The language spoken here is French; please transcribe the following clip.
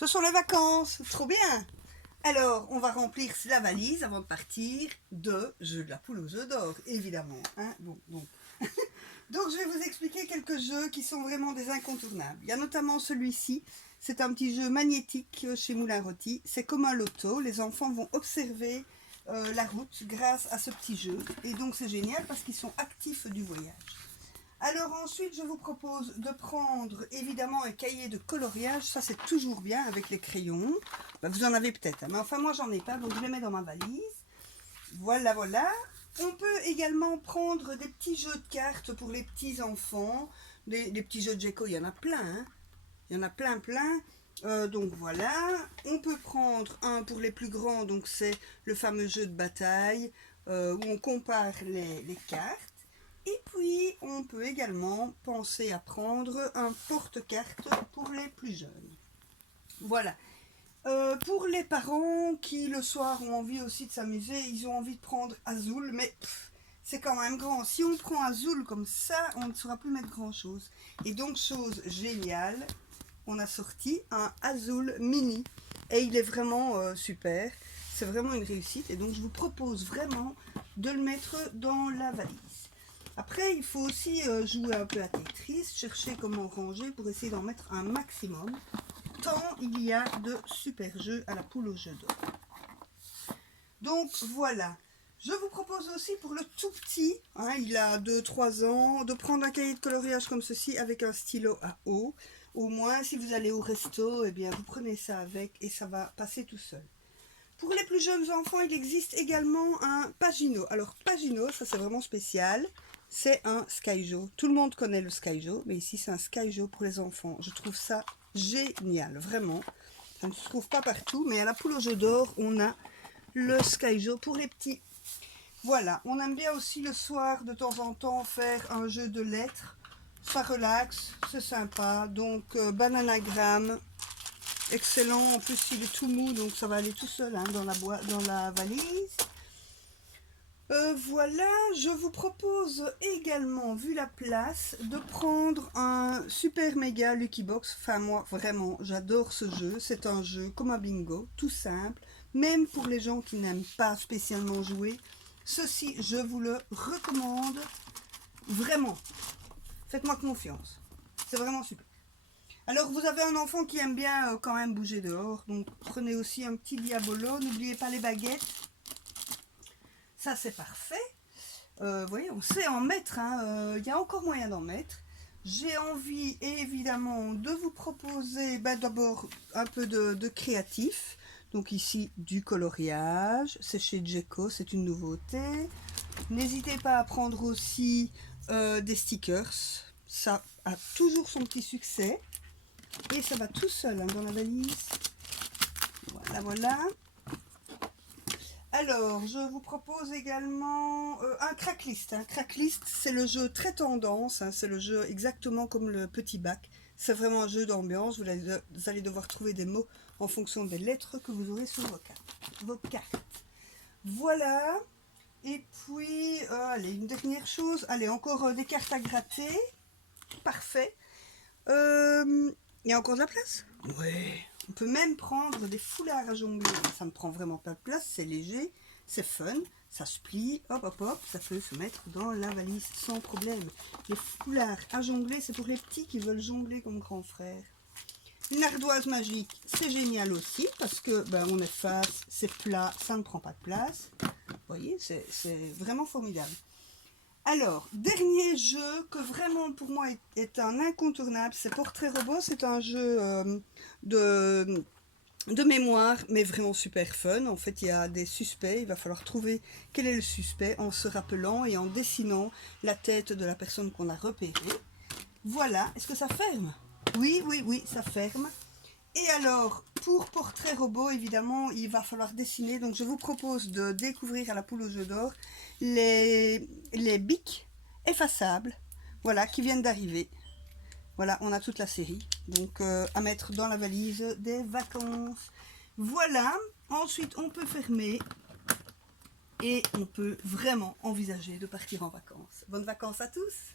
Ce sont les vacances, trop bien. Alors, on va remplir la valise avant de partir de jeux de la poule aux œufs d'or, évidemment. Hein, bon, donc. Donc, je vais vous expliquer quelques jeux qui sont vraiment des incontournables. Il y a notamment celui-ci. C'est un petit jeu magnétique chez Moulin Rôti. C'est comme un loto. Les enfants vont observer la route grâce à ce petit jeu. Et donc, c'est génial parce qu'ils sont actifs du voyage. Alors ensuite, je vous propose de prendre évidemment un cahier de coloriage. Ça, c'est toujours bien avec les crayons. Ben, vous en avez peut-être, hein, mais enfin, moi, j'en ai pas, donc je les mets dans ma valise. Voilà, voilà. On peut également prendre des petits jeux de cartes pour les petits enfants. Des petits jeux de Gecko, il y en a plein. Hein. Il y en a plein, plein. Donc voilà. On peut prendre un pour les plus grands, donc c'est le fameux jeu de bataille où on compare les cartes. Et puis, on peut également penser à prendre un porte-cartes pour les plus jeunes. Voilà. Pour les parents qui, le soir, ont envie aussi de s'amuser, ils ont envie de prendre Azul, mais c'est quand même grand. Si on prend Azul comme ça, on ne saura plus mettre grand-chose. Et donc, chose géniale, on a sorti un Azul mini. Et il est vraiment super. C'est vraiment une réussite. Et donc, je vous propose vraiment de le mettre dans la valise. Après, il faut aussi jouer un peu à Tetris, chercher comment ranger pour essayer d'en mettre un maximum. Tant il y a de super jeux à la poule aux œufs d'or. Donc voilà. Je vous propose aussi pour le tout petit, hein, il a 2-3 ans, de prendre un cahier de coloriage comme ceci avec un stylo à eau. Au moins, si vous allez au resto, eh bien, vous prenez ça avec et ça va passer tout seul. Pour les plus jeunes enfants, il existe également un Pagino. Alors Pagino, ça c'est vraiment spécial. C'est un Skyjo. Tout le monde connaît le Skyjo, mais ici c'est un Skyjo pour les enfants. Je trouve ça génial, vraiment. Ça ne se trouve pas partout, mais à la poule aux œufs d'or, on a le Skyjo pour les petits. Voilà, on aime bien aussi le soir, de temps en temps, faire un jeu de lettres. Ça relaxe, c'est sympa. Donc, bananagramme, excellent. En plus, il est tout mou, donc ça va aller tout seul hein, dans la valise. Voilà, je vous propose également, vu la place, de prendre un super méga Lucky Box. Enfin, moi, vraiment, j'adore ce jeu. C'est un jeu comme un bingo, tout simple. Même pour les gens qui n'aiment pas spécialement jouer. Ceci, je vous le recommande vraiment. Faites-moi confiance. C'est vraiment super. Alors, vous avez un enfant qui aime bien quand même bouger dehors. Donc, prenez aussi un petit Diabolo. N'oubliez pas les baguettes. Ça, c'est parfait. Vous voyez, on sait en mettre. Il y a encore moyen d'en mettre. J'ai envie, évidemment, de vous proposer d'abord un peu de créatif. Donc ici, du coloriage. C'est chez Gecko, c'est une nouveauté. N'hésitez pas à prendre aussi des stickers. Ça a toujours son petit succès. Et ça va tout seul hein, dans la valise. Voilà, voilà. Alors, je vous propose également un cracklist. Un cracklist, c'est le jeu très tendance. Hein, c'est le jeu exactement comme le petit bac. C'est vraiment un jeu d'ambiance. Vous allez devoir trouver des mots en fonction des lettres que vous aurez sur vos cartes. Voilà. Et puis, allez, une dernière chose. Allez, encore des cartes à gratter. Parfait. Il y a encore de la place? Oui. On peut même prendre des foulards à jongler. Ça ne prend vraiment pas de place, c'est léger, c'est fun, ça se plie, hop hop hop, ça peut se mettre dans la valise sans problème. Les foulards à jongler, c'est pour les petits qui veulent jongler comme grand frère. Une ardoise magique, c'est génial aussi parce que on efface, c'est plat, ça ne prend pas de place. Vous voyez, c'est vraiment formidable. Alors, dernier jeu que vraiment pour moi est un incontournable, c'est Portrait Robot. C'est un jeu de mémoire, mais vraiment super fun. En fait, il y a des suspects, il va falloir trouver quel est le suspect en se rappelant et en dessinant la tête de la personne qu'on a repérée. Voilà, est-ce que ça ferme? Oui, oui, oui, ça ferme. Et alors, pour Portrait Robot, évidemment, il va falloir dessiner. Donc, je vous propose de découvrir à la poule aux œufs d'or les bics effaçables, voilà, qui viennent d'arriver. Voilà, on a toute la série. Donc, à mettre dans la valise des vacances. Voilà. Ensuite, on peut fermer. Et on peut vraiment envisager de partir en vacances. Bonnes vacances à tous!